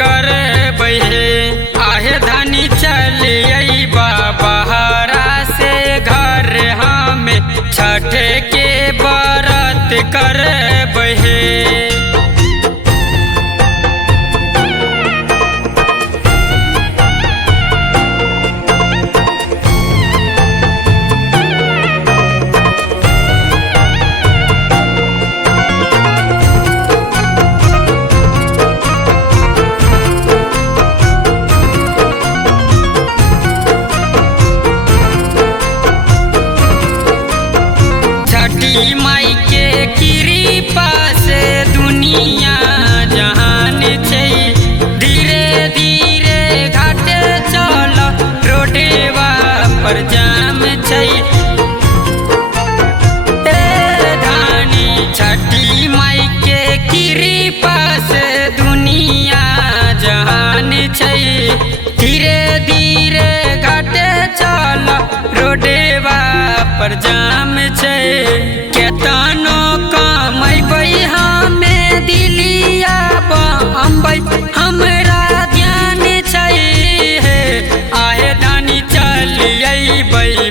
करबै हे। आहे धनी चलिए बहरा से घर हम छठ के व्रत करबै हे। छठी माई के कृपा से दुनिया जहान छै। धीरे धीरे घाटे चल रोडेवा पर जाम छै। धानी छठी माई के कृपा से दुनिया जहान छै। धीरे धीरे घाटे चल रोडेवा पर जाम छै। केतनो कमैबै हमे दिलिया बम्बै हमरा ध्यान छै हे। आहे धनी चलिए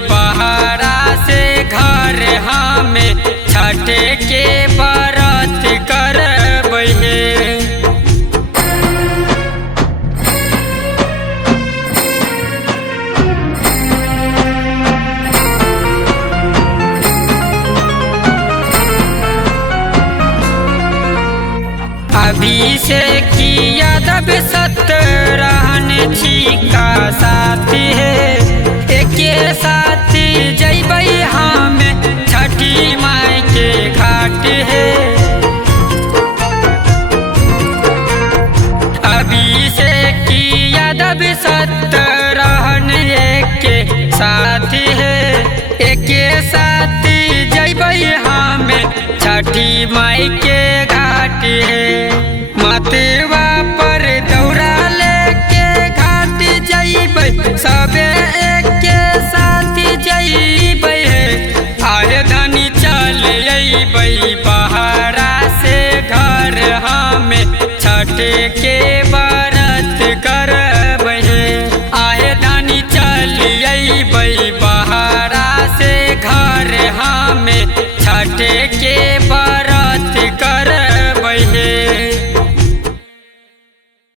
बहरा से घर हमे छठ के व्रत करबै हे। अभिषेक यादव सतरहन छिका साथी है। एके साथ जैबै हम छठी माई के घाट है। अभिषेक यादव सतरहन एके साथ है। एके साथ जैबै हम छठी माई के घाट है। मतवा पर दौड़ा लेके घाट जैबै सबे एके साथ जैबै हे। आहे धनी चलिए बहरा से घर हम छठ के